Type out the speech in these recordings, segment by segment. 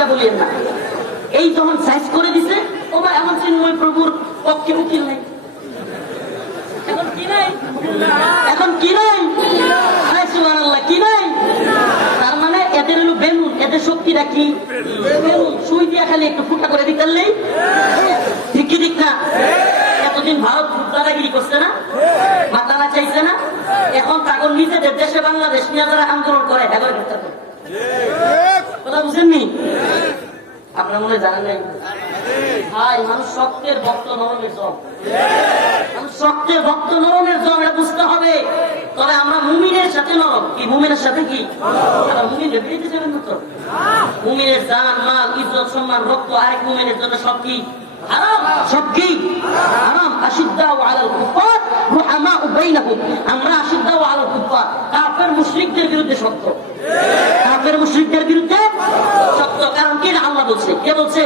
এটা বলিয়েন না। এই যখন সাইজ করে দিছে, ও বা এমন চিন্ময় প্রভুর পক্ষে উকিল নাই, এখন কি নাই, এখন কি নাই, সুবহানাল্লাহ, কি নাই। তার মানে এদের হলো বেলুন, এদের শক্তিটা কি বেলুন, সুই দিয়া খালি একটু ফুটা করে দিতেলেই ঠিক কি ঠিক না। এতদিন ভারত দাদাগিরি করছে না, মাতানা চাইছে না, এখন তাগর নিজেদের দেশে বাংলাদেশ নিয়ে যারা আন্দোলন করে এবার গ্রেফতার করে। কথা বুঝেননি? আপনার মনে জানেন নাই ভাই, মানুষ শক্তের ভক্ত নরমের জম, মানুষ শক্তের ভক্ত নরমের জম, এটা বুঝতে হবে। তবে আমরা মুমিনের সাথে নরম, কি মুমিনের সাথে কি মুমিনের বিরুদ্ধে যাবেন না তো। মুমিনের জান মাল ইজ্জত সম্মান রক্ত আরেক মুমিনের জন্য সব কি হারাম, সব কি হারাম। আশিদ্দাউ আলাল কুফার রুহামাউ বাইনাহুম, আমরা আশিদ্দাউ আলাল কুফার কাফের মুশরিকদের বিরুদ্ধে শক্ত, কাফের মুশরিকদের বিরুদ্ধে শক্ত। কারণ কি আল্লাহ বলছে, কে বলছে?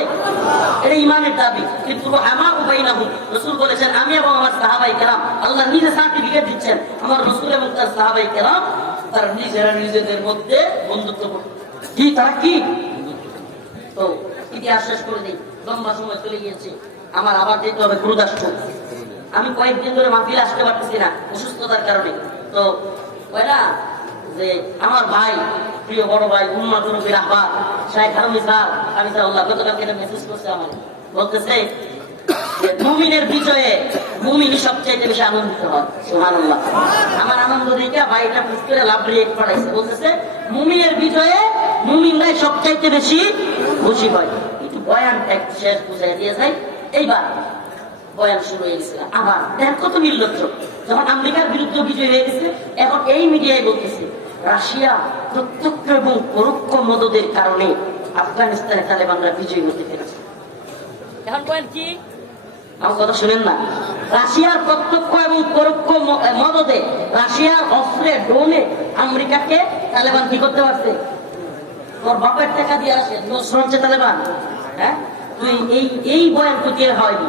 এটা ঈমানের দাবি। কিন্তু রুহামাউ বাইনাহুম, রাসূল বলেছেন আমি এবং আমার সাহাবায়ে কেরাম, আল্লাহ নিজে সার্টিফিকেট দিচ্ছেন আমার রাসূল এবং তার সাহাবায়ে কেরাম তারা নিজেরা নিজেদের মধ্যে বন্ধুত্বপূর্ণ। কি তারা কি? তো ইতিহাস শেষ করে দিই, লম্বা সময় চলে গিয়েছে, আমার আবার যেতে হবে গুরুদাসপুর। আমি কয়েকদিন ধরে মাহফিলে আসতে পারতেছি না অসুস্থতার কারণে। তো না যে আমার ভাই, প্রিয় বড় ভাই উম্মাতুল রাহবার শাইখ হারুনি স্যার হাফিজাহুল্লাহ গতকালকে একটা মেসেজ করছে আমার, বলতেছে মুমিনের বিজয়ে মুমিনই সবচেয়ে বেশি আনন্দিত হয়। সুবহানাল্লাহ। আমার আনন্দ দেখে ভাইটা পুশ করে লাভ রিয়েক্ট পাঠাইছে, বলতেছে মুমিনের বিজয়ে মুমিনরাই সবচাইতে বেশি খুশি হয়। একটু বয়ান এক শেষ বুঝাই দিয়ে যাই। এইবার বয়ান শুরু হয়ে গেছে, আবার দেখেন কত নির্লজ্জ। যখন আমেরিকার বিরুদ্ধে বিজয় হয়ে গেছে, এখন এই মিডিয়ায় বলতেছে রাশিয়া প্রত্যক্ষ এবং পরোক্ষ মদদের কারণে আফগানিস্তানে তালেবানরা বিজয়ী হতে পেরেছে। এখন বলেন কি, আমার কথা শুনেন না, রাশিয়ার প্রত্যক্ষ এবং পরোক্ষ মদদে, রাশিয়ার অস্ত্রে ড্রোনে আমেরিকাকে তালেবান কি করতে পারছে? তোর বাপের টাকা দিয়ে আসে শুনছে তালেবান। হ্যাঁ, তুই এই বয়ান কোথায় হয়নি?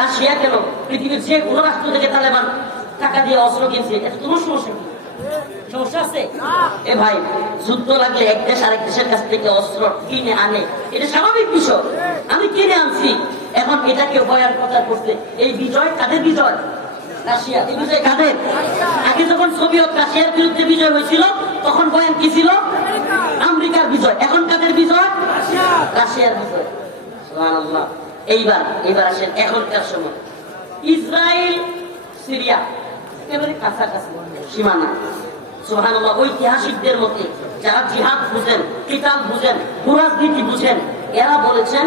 রাশিয়া কেন, পৃথিবীর যে কোনো রাষ্ট্র থেকে তালেবান টাকা দিয়ে অস্ত্র কিনছে, এটা তোমার সমস্যা কি? সমস্যা আছে? এ ভাই, যুদ্ধ লাগলে এক দেশ আরেক দেশের কাছ থেকে অস্ত্র কিনে আনে, এটা স্বাভাবিক বিষয়। আমি কিনে আনছি, এখন এটাকে বয়ান প্রচার করছে। এই বিজয় কাদের বিজয়? রাশিয়া। এই বিজয় কাদের? আগে যখন সোভিয়েত রাশিয়ার বিরুদ্ধে বিজয় হয়েছিল তখন বয়ান কি ছিল? আমেরিকার বিজয়। এখন কাদের বিজয়? রাশিয়ার বিজয়। সুবহানাল্লাহ। এইবার আসেন এখনকার সময়। ইসরায়েল সিরিয়া একেবারে কাছাকাছি সীমানা। সুবহানাল্লাহ। ঐতিহাসিকদের মতে যারা জিহাদ বুঝেন, কিতাল বুঝেন, রাজনীতি বুঝেন, এরা বলেছেন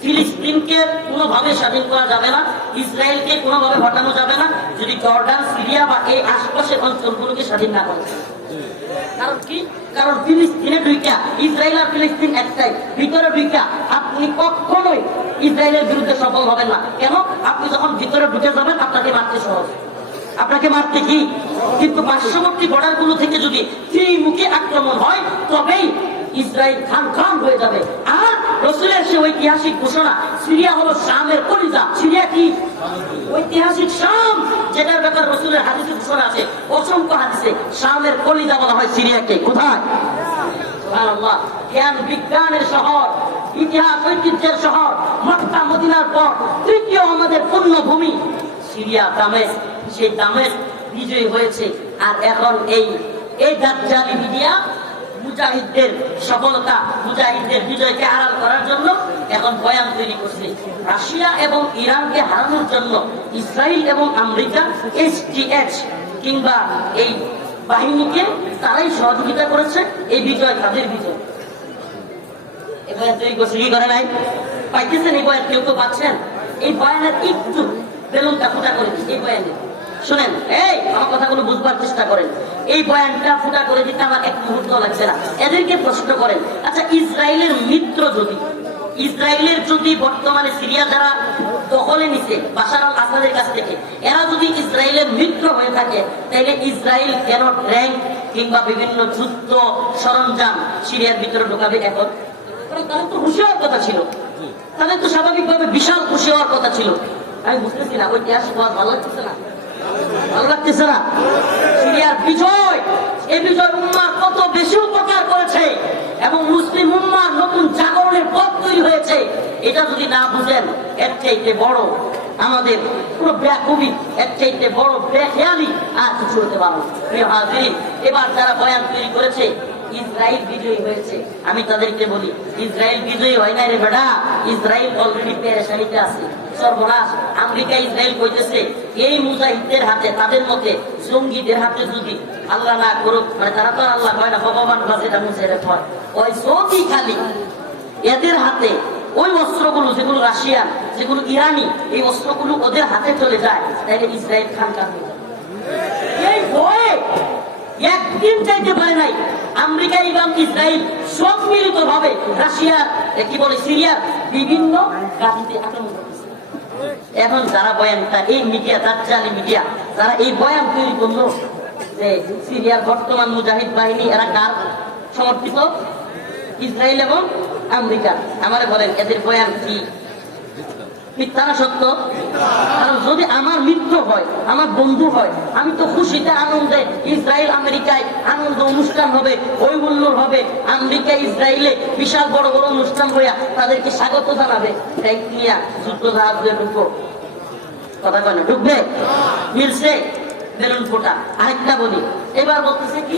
ফিলিস্তিনকে কোনোভাবে স্বাধীন করা যাবে না, ইসরায়েলকে কোনোভাবে হটানো যাবে না যদি জর্ডান সিরিয়া বা এই আশপাশের অঞ্চলগুলোকে স্বাধীন না করে। কারণ কি? কারণ ফিলিস্তিনে দুইটা, ইসরায়েল আর ফিলিস্তিন একটাই, ভিতরে দুইটা। আপনি কখনোই ইসরায়েলের বিরুদ্ধে সফল হবেন না। কেন? আপনি যখন ভিতরে ঢুকে যাবেন আপনাকে মারতে সহজ, আপনাকে মারতে কি। কিন্তু পার্শ্ববর্তী বর্ডার গুলো থেকে যদি ত্রিমুখী আক্রমণ হয় তবেই ইসরায়েল খান হয়ে যাবে। আর রাসূলের সে ঐতিহাসিক ঘোষণা, সিরিয়া হলো শামের কলিজা। সিরিয়া কি? ঐতিহাসিক শাম, যেটার ব্যাপারে রাসূলের হাদিসে ঘোষণা আছে, অসংখ্য হাদিসে। শামের কলিজা বলা হয় সিরিয়াকে। কোথায়? সুবহানাল্লাহ। জ্ঞান বিজ্ঞানের শহর, ইতিহাস ঐতিহ্যের শহর, মক্কা মদিনার পর তৃতীয় আমাদের পুণ্যভূমি সিরিয়া, দামেস্ক। সেই দামেস্ক বিজয়ী হয়েছে। আর এখন এই দাজ্জালি মিডিয়া মুজাহিদদের সফলতা, মুজাহিদদের বিজয়কে আড়াল করার জন্য এখন বয়ান তৈরি করছে। রাশিয়া এবং ইরানকে হারানোর জন্য ইসরায়েল এবং আমেরিকা SDH কিংবা এই বাহিনীকে তারাই সহযোগিতা করেছে। এই বিজয় তাদের বিজয়। এই বয়ান তৈরি করছে কি করে নাই? পাইতেছেন এই বয়ান? কেউ কেউ পাচ্ছেন? এই বয়ানের একটু বেলুনটা ফুটা করে দিচ্ছে। এই বয়ানে শুনেন, এই আমার কথাগুলো বুঝবার চেষ্টা করেন। এই বয়ানটা ফুটা করে দিতে আমার এক মুহূর্ত লাগছে না। এদেরকে প্রশ্ন করেন, আচ্ছা ইসরায়েলের মিত্র যদি, ইসরায়েলের যদি বর্তমানে সিরিয়া যারা দখলে নিছে বাশার আল আসাদের কাছ থেকে, এরা যদি ইসরায়েলের মিত্র হয়ে থাকে, তাহলে ইসরায়েল কেন ট্যাঙ্ক কিংবা বিভিন্ন যুদ্ধ সরঞ্জাম সিরিয়ার ভিতরে ঢোকাবে? এখন তাদের তো খুশি হওয়ার কথা ছিল, তাদের তো স্বাভাবিকভাবে বিশাল খুশি হওয়ার কথা ছিল। আমি বুঝতেছি না, ঐতিহাসিক ভালো লাগতেছে না, ভালো লাগতেছে না। সিরিয়ার বিজয়, এই বিজয় উম্মার কত বেশি উপকার করেছে এবং মুসলিম উম্মার উম্মার নতুন জাগরণের পথ তৈরি হয়েছে। এটা যদি না বুঝেন, এর চাইতে বড় আমাদের পুরো ব্যাকুবি, এর চাইতে বড় বেখেয়ালি আর কিছু হতে পারো। প্রিয় হাজির, এবার যারা বয়ান তৈরি করেছে ইসরায়েল বিজয়ী হয়েছে, আমি তাদেরকে বলি ইসরায়েল বিজয়ী হয় না রে বেটা, ইসরায়েল অলরেডি পেরেশানিতে আছে। সর্বনাশ, আমেরিকা ইসরায়েল কইতেছে এই মুজাহিদদের হাতে, তাদের মতে জঙ্গিদের হাতে যদি আল্লাহ না করুক, মানে তারা তো আল্লাহ হয় না, ভগবান কাছে এটা মুজাহিদ হয়, ওই যদি খালি এদের হাতে ওই অস্ত্রগুলো, যেগুলো রাশিয়ান, যেগুলো ইরানি, এই অস্ত্রগুলো ওদের হাতে চলে যায়, তাহলে ইসরায়েল খানকার হয়ে যাবে। এই ভয়ে একদিন চাইতে পারে নাই আমেরিকা এবং ইসরায়েল সম্মিলিত ভাবে রাশিয়ার কি বলে সিরিয়ার বিভিন্ন ঘাঁটিতে আক্রমণ করতেছে। এখন যারা বয়ানটা, এই মিডিয়া, দাজ্জালি মিডিয়া, যারা এই বয়ান তৈরি করলো যে সিরিয়ার বর্তমান মুজাহিদ বাহিনী এরা কার সমর্থিত, ইসরায়েল এবং আমেরিকা, আমারে বলেন এদের বয়ান কি মিথ্যা না সত্য? কারণ যদি আমার মিত্র হয়, আমার বন্ধু হয়, আমি তো খুশিতে আনন্দে, ইসরায়েল আমেরিকায় আনন্দ অনুষ্ঠান হবে, ওই হুল্লোড় হবে, আমেরিকা ইসরায়েলে বিশাল বড় বড় অনুষ্ঠান হইয়া তাদেরকে স্বাগত জানাবে, ট্যাঙ্ক নিয়ে যুদ্ধ জাহাজ দিয়ে ঢুকবো, কথা কয় না, ঢুকবে, মিলছে বেলুন ফোটা। আরেকটা বলি, এবার বলতেছে কি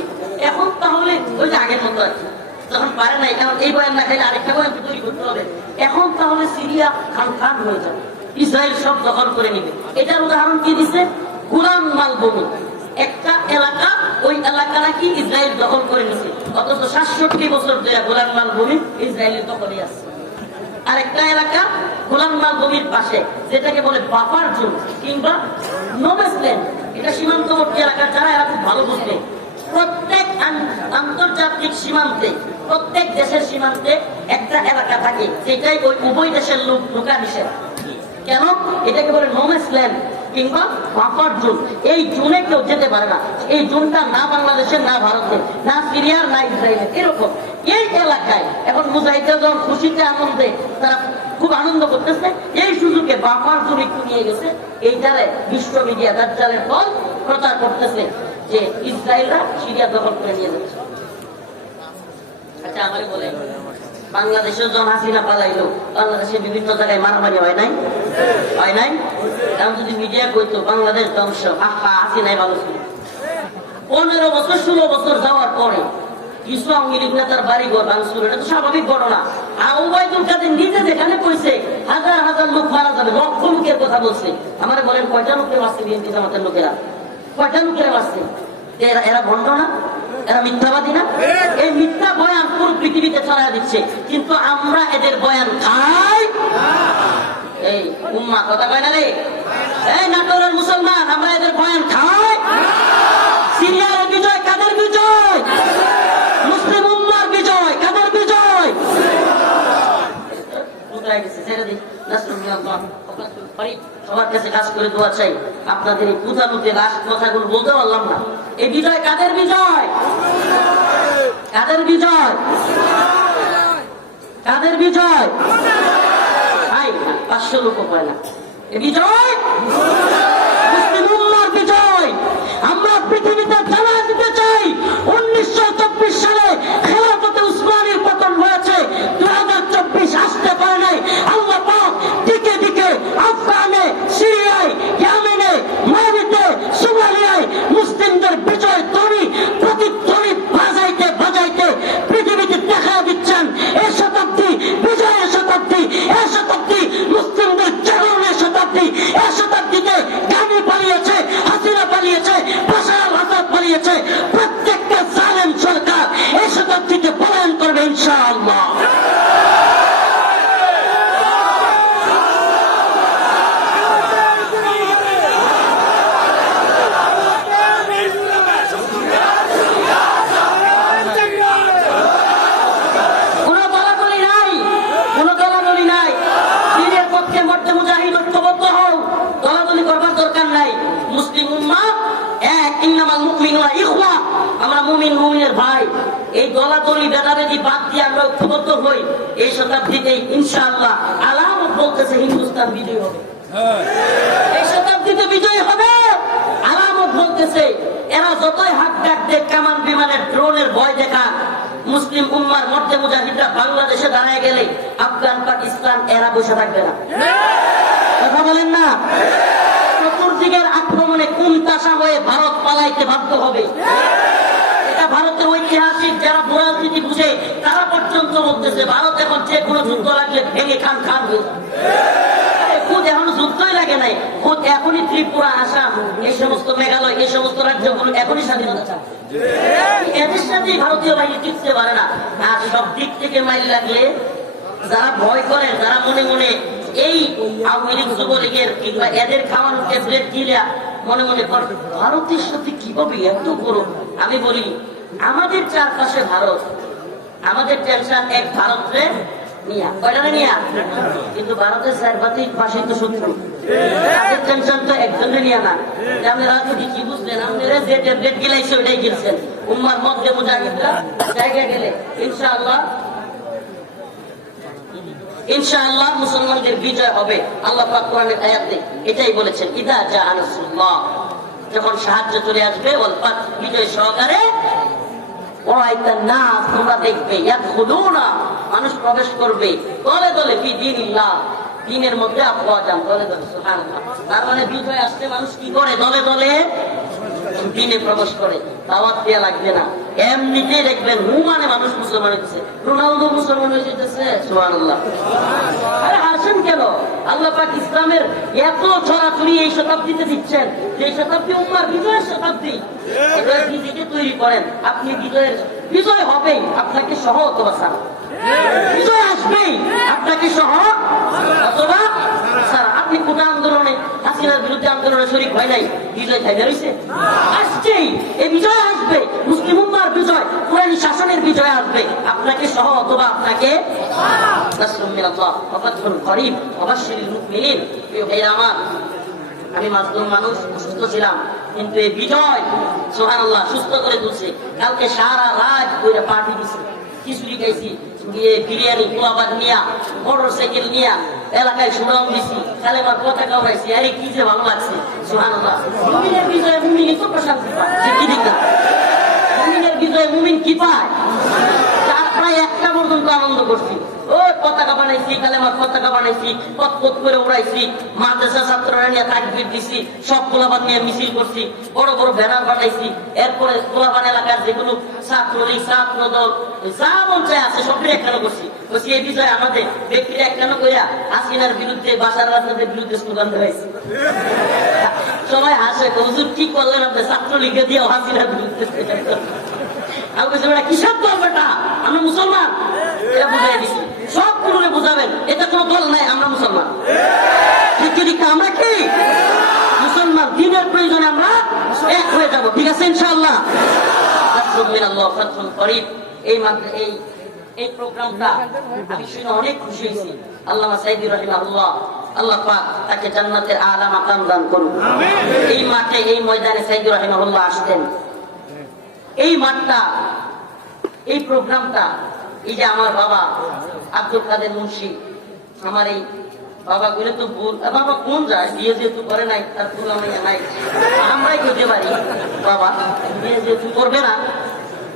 এখন তাহলে ওই যে আগের মতো আর কি, যখন পারে নাই, কারণ এই বয়ান না খাইলে আরেকটা বয়ান তৈরি করতে হবে, এখন তাহলে সিরিয়া খান হয়ে যাবে, ইসরায়েল সব দখল করে নিবে। এটার উদাহরণ কি দিছে, গোলান মালভূমি একটা এলাকা, ওই এলাকা নাকি ইসরায়েল দখল করে নিছে, অথচ ৬৭ বছর ধরে গোলান মালভূমি ইসরায়েলের দখলে আছে। আরেকটা এলাকা গোলান মালভূমির পাশে, যেটাকে বলে বাফার জোন কিংবা নোম্যান্স ল্যান্ড, এটা সীমান্তবর্তী এলাকা, যারা এরা খুব ভালো বুঝবে। প্রত্যেক আন্তর্জাতিক সীমান্তে, প্রত্যেক দেশের সীমান্তে একটা এলাকা থাকে, যেটাই ওই উভয় দেশের লোক ঢোকা নিষেধ। কেন? এটাকে বলে নোম্যান্স ল্যান্ড কিংবা বাফার জোন। এই জোনে কেউ যেতে পারে না। এই জোনটা না বাংলাদেশের, না ভারতের, না সিরিয়ার, না ইসরায়েলের, এরকম এই এলাকায় এখন মুজাহিদরা যখন খুশিতে আনন্দে তারা খুব আনন্দ করতেছে, এই সুযোগে বাফার জোন একটু নিয়ে গেছে, এইটারে বিশ্ব মিডিয়া দাজ্জালের ফল প্রচার করতেছে যে ইসরায়েলরা সিরিয়া দখল করে নিয়ে যাচ্ছে। আচ্ছা আমাকে বলে, বাংলাদেশের যখন হাসিনা পালাইলো, বাংলাদেশের বিভিন্ন জায়গায় মারামারি হয় নাই? হয় নাই? কারণ যদি মিডিয়া কইতো বাংলাদেশ ধ্বংস, হাসিনাই ভালো ছিল। 15 বছর 16 বছর যাওয়ার পরে কিছু আওয়ামী লীগ নেতার বাড়ি ঘর ভাঙচুর, এটা তো স্বাভাবিক ঘটনা। আর ওবায়দুল কাদের নিজে যেখানে কইছে হাজার হাজার লোক মারা যাবে, লক্ষ লোকের কথা বলছে, আমার বলেন কয়টা লোকের মারছে বিএনপি জামাতের লোকেরা? কয়টা লোকের মারছে? এরা ভণ্ড না? এরা মিথ্যাবাদী না? এই মিথ্যা বয়ান পুরো পৃথিবীতে ছড়ায় দিচ্ছে, কিন্তু আমরা এদের বয়ান খাই। এই উম্মা কথা কয় না রে, এই নাটোরের মুসলমান, আমরা এদের বয়ান খাই। সিরিয়ার বিজয় কাদের বিজয়? মুসলিম উম্মার বিজয়। কাদের বিজয়? সবার কাছে কাজ করে দোয়া চাই, আপনাদের এই পূজানুতে লাস্ট কথাগুলো বলতে পারলাম না। এই বিজয় কাদের বিজয়? কাদের বিজয়? কাদের বিজয়? 500 লোক পায় না। এই বিজয় মুসলিম উম্মার বিজয়। আমরা পৃথিবীতে জানা দিতে চাই 1924 সালে খেলাফতে উসমানীর পতন হয়েছে, 2024 আসতে পারে নাই। আল্লাহ পাক দিকে দিকে আফগানে, সিরিয়ায়, ইয়েমেনে, মালিতে, সোমালিয়ায় মুসলিমদের বিজয় ধ্বনি, প্রতিধ্বনি বাজাইতে বাজাইতে পৃথিবীতে দেখা দিচ্ছেন। এই শতাব্দী বিজয়ের শতাব্দী, এই শতাব্দী মুসলিমদের জাগরণের শতাব্দী। এই শতাব্দীতে গানি পালিয়েছে, হাসিনা পালিয়েছে, বাশার আল আসাদ পালিয়েছে, প্রত্যেকটা জালেম সরকার এই শতাব্দীতে পলায়ন করবে ইনশাআল্লাহ। ভাই, এই দলাদলি বেদাবেদি বাদ দিয়ে আমরা ঐক্যবদ্ধ হই। এই শতাব্দীতে ইনশাআল্লাহ আলামত বলতেছে হিন্দুস্তান বিজয়ী হবে। এই শতাব্দীতে বিজয়ী হবে, আলামত বলতেছে। এরা যতই হাত ডাক দেখ, কামান বিমানের ড্রোনের ভয় দেখা, মুসলিম উম্মার মধ্যে মুজাহিদরা বাংলাদেশ এসে দাঁড়ায় গেলে আফগান পাকিস্তান এরা বসে থাকবে না। কথা বলেন না? চতুর্দিকের আক্রমণে কুমতাসা হয়ে ভারত পালাইতে বাধ্য হবে। এটা ভারতের ঐতিহাসিক যারা রাজনীতি বুঝে তারা পর্যন্ত বলতেছে ভারত এখন যে কোনো যুদ্ধ লাগলে ভেঙে খান খান হয়ে খুদ এখন যুদ্ধই লাগে নাই, খুদ এখনই ত্রিপুরা, আসাম, এই সমস্ত মেঘালয়, এই সমস্ত রাজ্যগুলো এখনই স্বাধীনতা চায়। এদের সাথেই ভারতীয় বাহিনী টিকতে পারে না। আর সব দিক থেকে মাইল লাগলে যারা ভয় করে, যারা মনে মনে এই আওয়ামী লীগ, যুবলীগের কিংবা এদের খাওয়ানো ট্যাবলেট দিলে মনে মনে করে ভারতের সাথে কিভাবে এত বড়। আমি বলি আমাদের চারপাশে ভারত, আমাদের টেনশন এক ভারতরে নিয়া, কয়টা নিয়া, কিন্তু ভারতের চারপাশে পাশে তো শত্রু। তাদের টেনশন তো একজনের নিয়ে না। আপনি রাজনীতি কি বুঝলেন? আপনারা যে ট্যাবলেট গিলাইছে ওইটাই গিলছেন। উম্মার মধ্যে মুজাহিদরা জায়গা গেলে ইনশাআল্লাহ ইনশাআল্লাহ মুসলমানদের বিজয় হবে। আল্লাহ পাক কোরআনের আয়াতে এটাই বলেছেন, ইদা জা নাসরুল্লাহ, যখন সাহায্য চলে আসবে, ওয়াল ফাত, বিজয় সহকারে, ওয়াইতান নাস, তোমরা দেখবে, ইয়াদখুলুনা, মানুষ প্রবেশ করবে, দলে দলে ফি দীনিল্লাহ, দ্বীনের মধ্যে আফওয়াজান, দলে দলে। সুবহানাল্লাহ। তার মানে বিজয় আসলে মানুষ কি করে? দলে দলে দ্বীনে প্রবেশ করে। দাওয়াত দেয়া লাগবে না, এমনিতে দেখবেন হুমানে মানুষ মুসলমান হয়েছে। রোনালদো মুসলমান হয়ে যেতেছে। সুবহানাল্লাহ। আরে হাসেন কেন? আল্লাহ পাক ইসলামের এত ছড়াছড়ি এই শতাব্দীতে দিচ্ছেন, যে শতাব্দী উম্মার বিজয়ের শতাব্দী। এটা নিজেকে তৈরি করেন, আপনি বিজয় হবেই, আপনাকে সহ অথবা সারা। বিজয় আসবেই, আপনাকে সহ অথবা সারা। আপনি কোটা আন্দোলনে, হাসিনার বিরুদ্ধে আন্দোলনে শরীক হয় নাই, বিজয় থাইতে রয়েছে? আসছেই, এই বিজয় আসবে, মুসলিম উম্মার বিজয়, কুরআনী শাসনের বিজয় আসবে, আপনাকে সহ অথবা আপনাকে। আমি মাজলুম মানুষ, অসুস্থ ছিলাম, কিন্তু এই বিজয় সুবহানাল্লাহ সুস্থ করে তুলছে। কালকে সারা রাত কইরা পার্টি দিছে, খিচুড়ি খাইছি, বিরিয়ানি, পোলাবাদ নিয়া, মোটর সাইকেল নিয়া এলাকায় সুনাম দিছি, কালেমার পতাকা উড়াইছি। আরে কি যে ভালো লাগছে। সুবহানাল্লাহ। মুমিনের বিজয়ে মুমিনই তো প্রশান্তি পায়। কি ঠিক না? মুমিনের বিজয়ে মুমিন কি পায়? প্রায় একটা পর্যন্ত আনন্দ করছি। ওই পতাকা বানাইছি, কালেমার পতাকা বানাইছি, পথ পথ করে উড়াইছি, মাদ্রাসা ছাত্ররা নিয়ে তাকবীর দিছি, সব পোলাপান নিয়ে মিছিল করছি, বড় বড় ব্যানার বানাইছি। এরপরে পোলাপান এলাকার যেগুলো ছাত্রলীগ, ছাত্র দল, যা মন চায় আছে সব একখানো করছি। বলছি এই বিষয়ে আমাদের ব্যক্তিরা একখানো কইরা হাসিনার বিরুদ্ধে, বাশার আসাদের বিরুদ্ধে স্লোগান দেওয়াইছে। সবাই হাসে, হুজুর কি করলেন আপনি? ছাত্রলীগে দিয়ে হাসিনার বিরুদ্ধে। আমি বলছি বেটা কিসব দল বেটা, আমরা মুসলমান। এটা বুঝাই দিছি, সবগুলো বুঝাবেন, এটা কোনো দল নাই, আমরা মুসলমান। ঠিক আমরা কি মুসলমান? দিনের প্রয়োজনে আমরা এক হয়ে যাব, ঠিক আছে ইনশাআল্লাহ। এই প্রোগ্রামটা আমি শুনে অনেক খুশি হয়েছি। আল্লামা সাইদি রাহিমাহুল্লাহ, আল্লাহ পাক তাকে জান্নাতের আলা মাকাম দান করুন। এই মাঠে, এই ময়দানে সাইদি রাহিমাহুল্লাহ আসতেন। এই মাঠটা, এই প্রোগ্রামটা, এই যে আমার বাবা আব্দুল কাদের মুন্সি, আমার এই বাবা গুলো তো ভুল, বাবা কোন যায়, বিয়ে যেহেতু করে নাই তার ভুল আমি নাই, আমরাই করতে পারি। বাবা বিয়ে যেহেতু করবে না,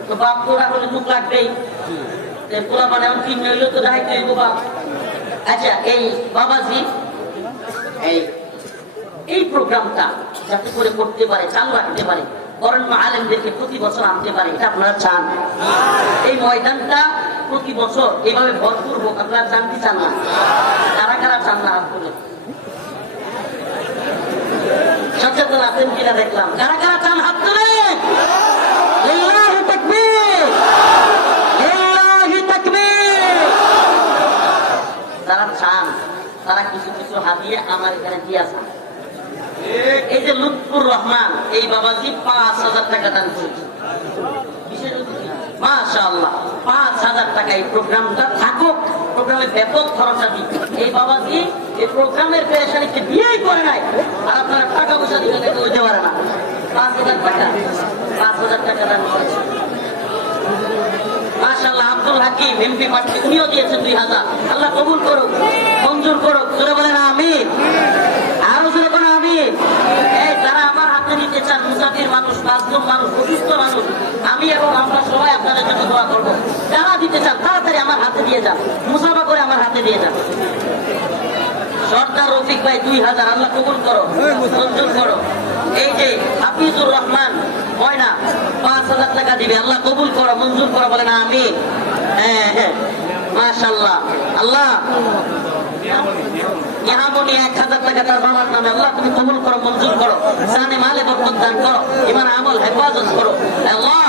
তো বাপ তোরা হলে দুঃখ লাগবেই, পোলা মানে এমন কিনে হইলে তো দায়িত্ব হইব বাপ। আচ্ছা, এই বাবাজি এই প্রোগ্রামটা যাতে করে করতে পারে, চালু রাখতে পারে, বরেণ্য আলেমদেরকে প্রতি বছর আনতে পারে, এটা আপনারা চান? এই ময়দানটা প্রতি বছর এইভাবে ভরপুর হোক, আপনারা জানতে চান না? কারা কারা চান না? হাত তুলে। সচেতন আছেন কিনা দেখলাম। কারা কারা চান? হাত তুলে। আল্লাহু তাকবীর, আল্লাহু তাকবীর। যারা চান তারা কিছু কিছু হাদিয়া আমার এখানে দিয়ে আসেন। এই যে লুৎফুর রহমান, এই বাবাজি ৫,০০০ টাকা দান করেছে। মাশাআল্লাহ, ৫,০০০ টাকা। এই প্রোগ্রামটা থাকুক, প্রোগ্রামে ব্যাপক খরচা দিই। এই বাবাজি এই প্রোগ্রামের পেরেশানিকে বিয়েই করে নাই, আর আপনারা টাকা পয়সা দিলে দেখে হইতে পারে না। ৫,০০০ টাকা, ৫,০০০ টাকা দান করেছে। মাশাআল্লাহ। আব্দুল হাকিম এমপি প্রার্থী, উনিও দিয়েছেন ২,০০০। আল্লাহ কবুল করুক, মঞ্জুর করুক। জোরে বলেন আমিন। আরো জোরে বলেন আমিন। এই যারা আমার হাতে নিতে চান, মুসাফির মানুষ, 5 জন মানুষ, অসুস্থ মানুষ, আমি এবং আমরা সবাই আপনাদের জন্য দোয়া করবো। যারা দিতে চান তাড়াতাড়ি আমার হাতে দিয়ে যান, মুসাফা করে আমার হাতে দিয়ে যান। সর্দার রফিক ভাই 2000, আল্লাহ কবুল করো, মঞ্জুর করো। এই যে হাফিজুর রহমান ময়না 5000 টাকা দিবে, আল্লাহ কবুল করো, মঞ্জুর করো, বলেন আমিন। হ্যাঁ হ্যাঁ, মাশাআল্লাহ। আল্লাহ ইয়ামনি 1000 টাকা তার বাবার নামে, আল্লাহ তুমি কবুল করো, মঞ্জুর করো, জানে মালে বরকত দান করো, ইমান আমল হেফাজত করো আল্লাহ।